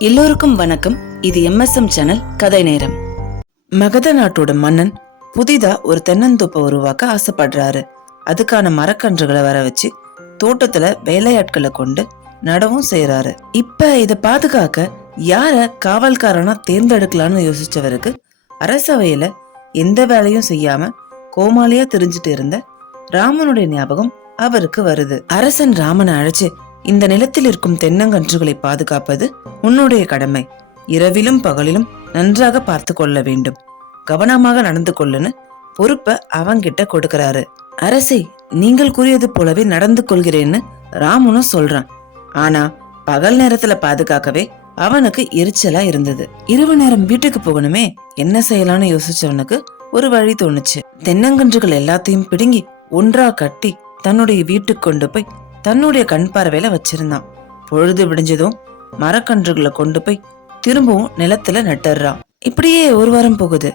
எல்லோருக்கும் வணக்கம். இது எம்எஸ்எம் சேனல் கதை நேரம். மகத நாட்டோட மன்னன் புதிதா ஒரு தென்னந்தோப்பை உருவாக்க ஆசைப்படுறாரு. அதுக்கான மரக்கன்றுகளை வர வச்சு தோட்டத்துல வேலையாட்களை கொண்டு நடவும் செய்யறாரு இப்ப இத பாதுகாக்க யார காவல்காரனா தேர்ந்தெடுக்கலாம்னு யோசிச்சவருக்கு அரசவையில எந்த வேலையும் செய்யாம கோமாளியா தெரிஞ்சிட்டு இருந்த ராமனுடைய ஞாபகம் அவருக்கு வருது. அரசன் ராமனை அழைச்சு இந்த நிலத்தில் இருக்கும் தென்னங்கன்றுகளை பாதுகாப்பது உன்னுடைய கடமை. இரவிலும் பகலிலும் நன்றாக பார்த்து கொள்ள வேண்டும். கவனமாக நடந்து கொள்ளுன்னு பொறுப்பை அவங்கிட்ட கொடுக்கறாரு. அரசே நீங்கள் கூறியது போலவே நடந்து கொள்கிறேன்னு ராமனும் சொல்றான். ஆனா பகல் நேரத்துல பாதுகாக்கவே அவனுக்கு எரிச்சலா இருந்தது. இரவு நேரம் வீட்டுக்கு போகணுமே என்ன செய்யலாம்னு யோசிச்சவனுக்கு ஒரு வழி தோணுச்சு. தென்னங்கன்றுகள் எல்லாத்தையும் பிடுங்கி ஒன்றா கட்டி தன்னுடைய வீட்டுக்கு கொண்டு போய் தன்னுடைய கண் பார்வையில வச்சிருந்தான். பொழுது விடிஞ்சதும் மரக்கன்றுகளை கொண்டு போய் திரும்பவும் நிலத்துல நட்டுறான் இப்படியே ஒரு வாரம் போகுது.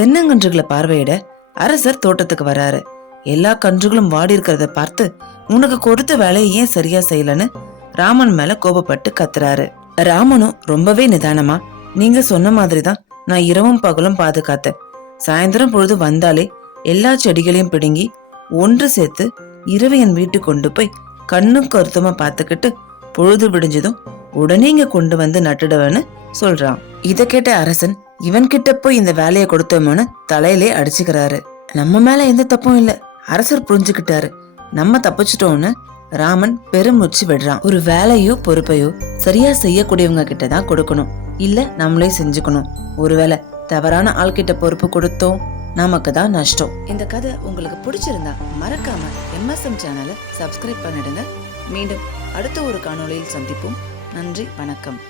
தென்னங்கன்றுகளை பார்வையிட அரசர் தோட்டத்துக்கு வராரு. எல்லா கன்றுகளும் வாடி இருக்கிறத பார்த்து உனக்கு கொடுத்த வேலையை ஏன் சரியா செய்யலன்னு? ராமன் மேல கோபப்பட்டு கத்துறாரு. ராமனும் ரொம்பவே நிதானமா நீங்க சொன்ன மாதிரிதான் நான் இரவும் பகலும் பாதுகாத்தேன். சாயந்தரம் பொழுது வந்தாலே எல்லா செடிகளையும் பிடுங்கி ஒன்று சேர்த்து இரவு என் வீட்டுக்கு கொண்டு போய் கண்ணும் கருத்துமா பார்த்துக்கிட்டு பொழுது விடிஞ்சதும் உடனே இங்க கொண்டு வந்து நட்டுடுவேன்னு சொல்றான். இத கேட்ட அரசன் இவன் கிட்ட போய் இந்த வேலையை கொடுத்தோமோன்னு தலையிலே அடிச்சுக்கிறாரு. நம்ம மேல எந்த தப்பும் இல்ல. அரசர் புரிஞ்சுக்கிட்டாரு. நம்ம தப்பிச்சிட்டோம்னு ராமன் பெருமூச்சு விடுறான். ஒரு வேலையோ பொறுப்பையோ சரியா செய்யக்கூடியவங்க கிட்ட தான் கொடுக்கணும். இல்ல நம்மளே செஞ்சுக்கணும். ஒருவேளை தவறான ஆள்கிட்ட பொறுப்பு கொடுத்தோம் நமக்கு தான் நஷ்டம். இந்த கதை உங்களுக்கு பிடிச்சிருந்தா மறக்காம எம்எஸ்எம் சேனலை சப்ஸ்கிரைப் பண்ணிடுங்க. மீண்டும் அடுத்த ஒரு காணொளியில் சந்திப்போம். நன்றி வணக்கம்.